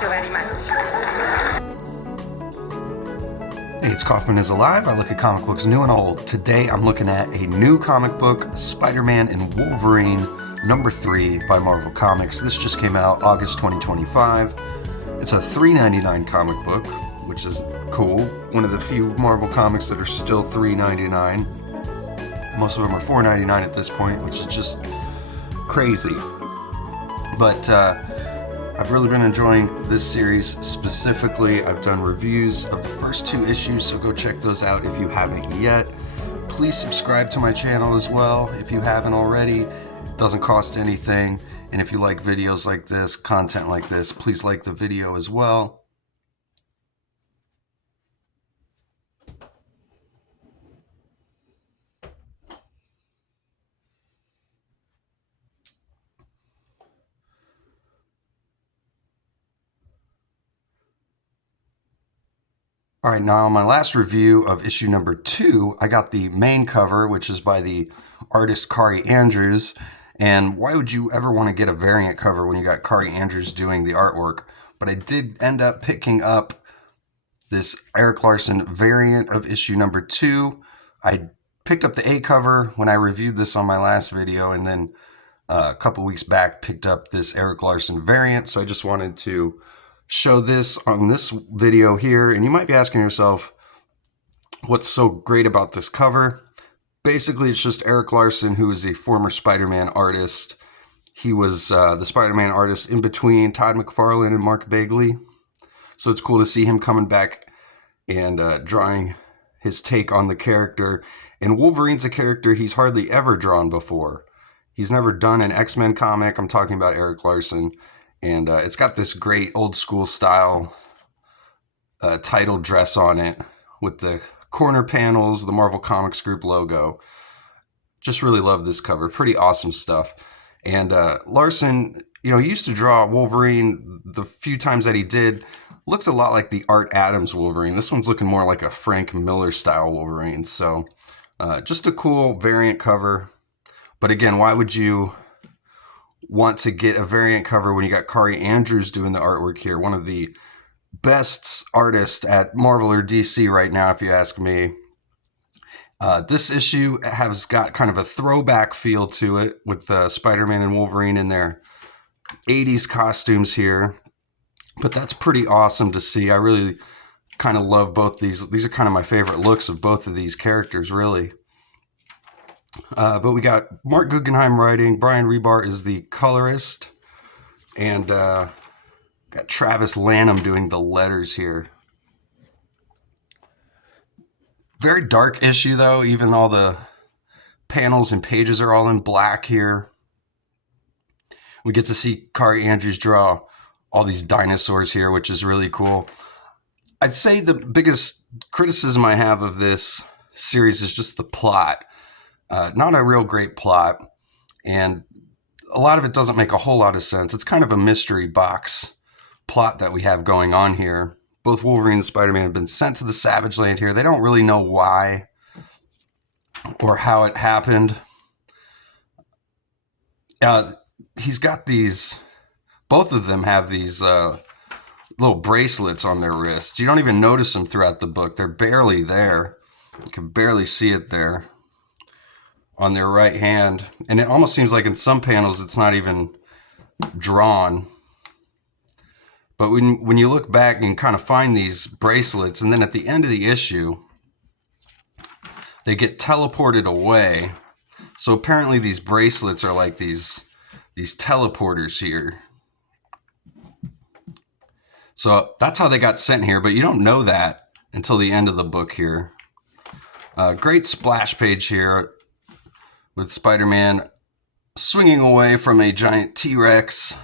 Thank you very much. Hey, it's Kaufman is Alive. I look at comic books new and old. Today I'm looking at a new comic book, Spider-Man and Wolverine, number 3 by Marvel Comics. This just came out August 2025. It's a $3.99 comic book, which is cool. One of the few Marvel comics that are still $3.99. Most of them are $4.99 at this point, which is just crazy. But I've really been enjoying this series specifically. I've done reviews of the first 2 issues, so go check those out if you haven't yet. Please subscribe to my channel as well if you haven't already. It doesn't cost anything. And if you like videos like this, content like this, please like the video as well. All right, now on my last review of issue number 2, I got the main cover, which is by the artist Kari Andrews. And why would you ever want to get a variant cover when you got Kari Andrews doing the artwork? But I did end up picking up this Erik Larsen variant of issue number 2. I picked up the A cover when I reviewed this on my last video, and then a couple weeks back picked up this Erik Larsen variant. So I just wanted to show this on this video here. And you might be asking yourself, what's so great about this cover? Basically, it's just Erik Larsen, who is a former Spider-Man artist. He was the Spider-Man artist in between Todd McFarlane and Mark Bagley. So it's cool to see him coming back and drawing his take on the character. And Wolverine's a character he's hardly ever drawn before. He's never done an X-Men comic. I'm talking about Erik Larsen. And it's got this great old school style title dress on it with the corner panels, the Marvel Comics Group logo. Just really love this cover. Pretty awesome stuff. And Larsen, he used to draw Wolverine. The few times that he did, looked a lot like the Art Adams Wolverine. This one's looking more like a Frank Miller style Wolverine. So just a cool variant cover. But again, why would you want to get a variant cover when you got Kari Andrews doing the artwork here? One of the best artists at Marvel or DC right now, if you ask me. This issue has got kind of a throwback feel to it with Spider-Man and Wolverine in their 80s costumes here. But that's pretty awesome to see. I really kind of love both these. These are kind of my favorite looks of both of these characters, really. But we got Mark Guggenheim writing. Brian Rebar is the colorist. And got Travis Lanham doing the letters here. Very dark issue, though. Even all the panels and pages are all in black here. We get to see Kari Andrews draw all these dinosaurs here, which is really cool. I'd say the biggest criticism I have of this series is just the plot. Not a real great plot, and a lot of it doesn't make a whole lot of sense. It's kind of a mystery box plot that we have going on here. Both Wolverine and Spider-Man have been sent to the Savage Land here. They don't really know why or how it happened. He's got these, both of them have these little bracelets on their wrists. You don't even notice them throughout the book. They're barely there. You can barely see it there on their right hand. And it almost seems like in some panels it's not even drawn. But when you look back and kind of find these bracelets, and then at the end of the issue, they get teleported away. So apparently these bracelets are like these teleporters here. So that's how they got sent here, but you don't know that until the end of the book here. Great splash page here with Spider-Man swinging away from a giant T-Rex.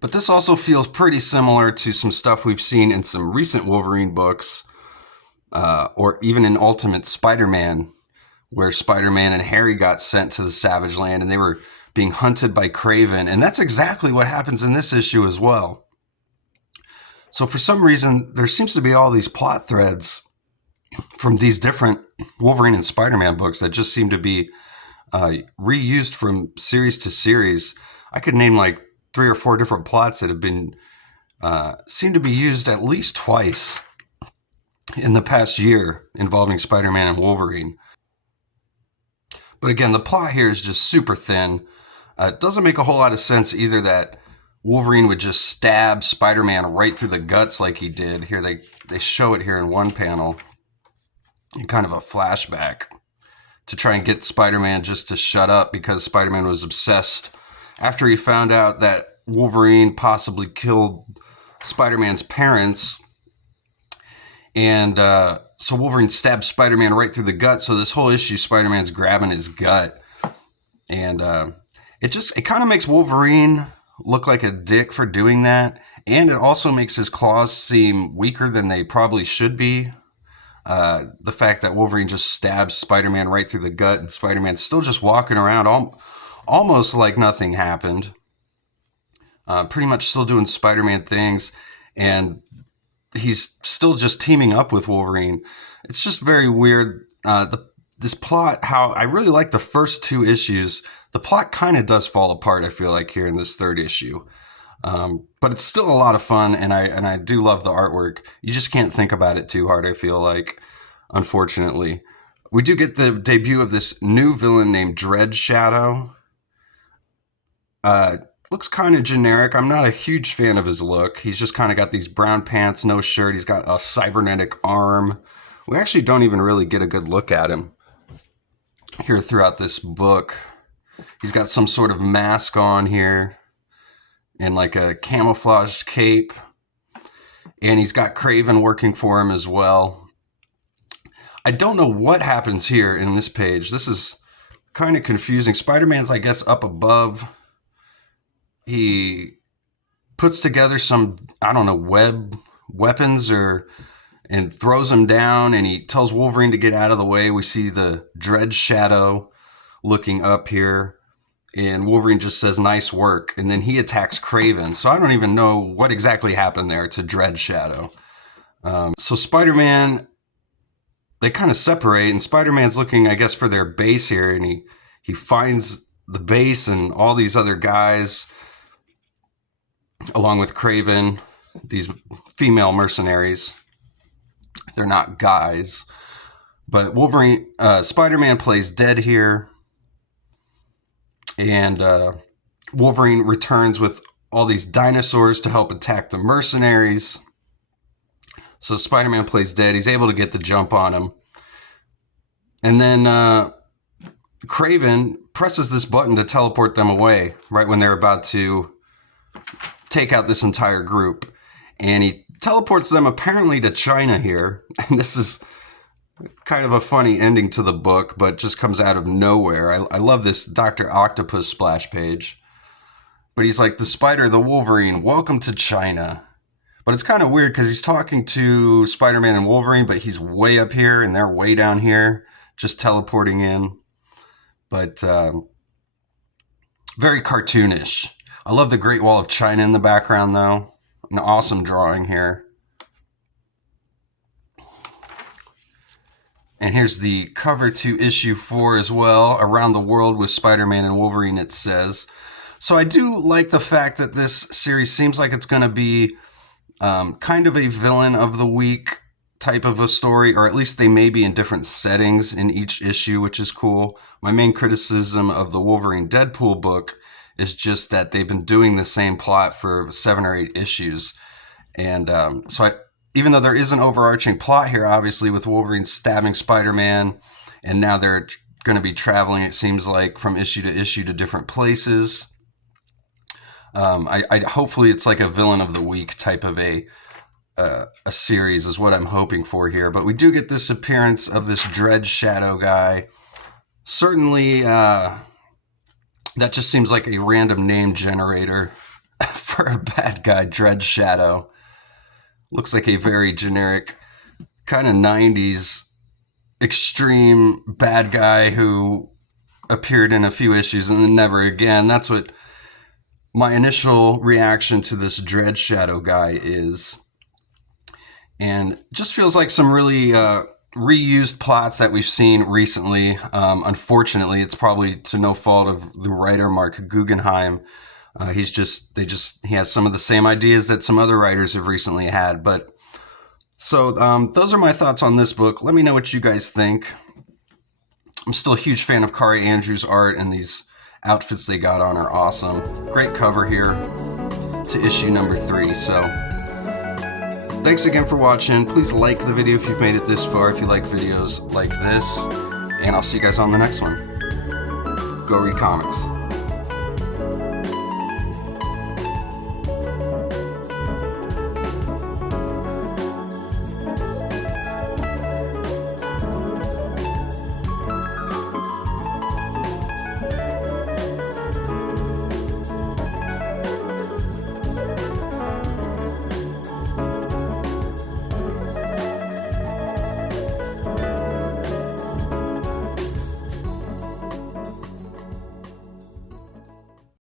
But this also feels pretty similar to some stuff we've seen in some recent Wolverine books, or even in Ultimate Spider-Man, where Spider-Man and Harry got sent to the Savage Land and they were being hunted by Kraven. And that's exactly what happens in this issue as well. So for some reason, there seems to be all these plot threads from these different Wolverine and Spider-Man books that just seem to be reused from series to series. I could name like 3 or 4 different plots that have been seem to be used at least twice in the past year involving Spider-Man and Wolverine. But again, the plot here is just super thin. It doesn't make a whole lot of sense either that Wolverine would just stab Spider-Man right through the guts like he did. Here they show it here in one panel in kind of a flashback to try and get Spider-Man just to shut up because Spider-Man was obsessed after he found out that Wolverine possibly killed Spider-Man's parents. And so Wolverine stabs Spider-Man right through the gut. So this whole issue, Spider-Man's grabbing his gut. And it kind of makes Wolverine look like a dick for doing that. And it also makes his claws seem weaker than they probably should be. The fact that Wolverine just stabs Spider-Man right through the gut and Spider-Man's still just walking around almost like nothing happened. Pretty much still doing Spider-Man things. And he's still just teaming up with Wolverine. It's just very weird. This plot, how I really like the first 2 issues. The plot kind of does fall apart, I feel like, here in this 3rd issue. But it's still a lot of fun, and I do love the artwork. You just can't think about it too hard, I feel like, unfortunately. We do get the debut of this new villain named Dread Shadow. Looks kind of generic. I'm not a huge fan of his look. He's just kind of got these brown pants, no shirt. He's got a cybernetic arm. We actually don't even really get a good look at him here throughout this book. He's got some sort of mask on here and like a camouflaged cape. And he's got Kraven working for him as well. I don't know what happens here in this page. This is kind of confusing. Spider-Man's, I guess, up above. He puts together some, I don't know, weapons and throws them down, and he tells Wolverine to get out of the way. We see the Dread Shadow looking up here, and Wolverine just says, "Nice work," and then he attacks Kraven. So I don't even know what exactly happened there to Dread Shadow. So Spider-Man, they kind of separate, and Spider-Man's looking, I guess, for their base here, and he finds the base and all these other guys, along with Kraven, these female mercenaries. They're not guys. But Spider-Man plays dead here. And Wolverine returns with all these dinosaurs to help attack the mercenaries. So Spider-Man plays dead. He's able to get the jump on him. And then Kraven presses this button to teleport them away right when they're about to take out this entire group. And he teleports them apparently to China here. And this is kind of a funny ending to the book, but just comes out of nowhere. I love this Dr. Octopus splash page. But he's like, "The Spider, the Wolverine, welcome to China." But it's kind of weird because he's talking to Spider-Man and Wolverine, but he's way up here and they're way down here, just teleporting in. But very cartoonish. I love the Great Wall of China in the background, though. An awesome drawing here. And here's the cover to issue 4 as well. Around the World with Spider-Man and Wolverine, it says. So I do like the fact that this series seems like it's going to be kind of a villain of the week type of a story, or at least they may be in different settings in each issue, which is cool. My main criticism of the Wolverine Deadpool book is just that they've been doing the same plot for 7 or 8 issues. And even though there is an overarching plot here, obviously, with Wolverine stabbing Spider-Man, and now they're going to be traveling, it seems like, from issue to different places. Hopefully it's like a villain of the week type of a series is what I'm hoping for here. But we do get this appearance of this Dread Shadow guy. Certainly, that just seems like a random name generator for a bad guy, Dread Shadow. Looks like a very generic kind of 90s extreme bad guy who appeared in a few issues and then never again. That's what my initial reaction to this Dread Shadow guy is. And just feels like some really reused plots that we've seen recently. Unfortunately, it's probably to no fault of the writer, Mark Guggenheim. He has some of the same ideas that some other writers have recently had. But so those are my thoughts on this book. Let me know what you guys think. I'm still a huge fan of Kari Andrews' art, and these outfits they got on are awesome. Great cover here to issue number 3. So thanks again for watching. Please like the video if you've made it this far, if you like videos like this, and I'll see you guys on the next one. Go read comics.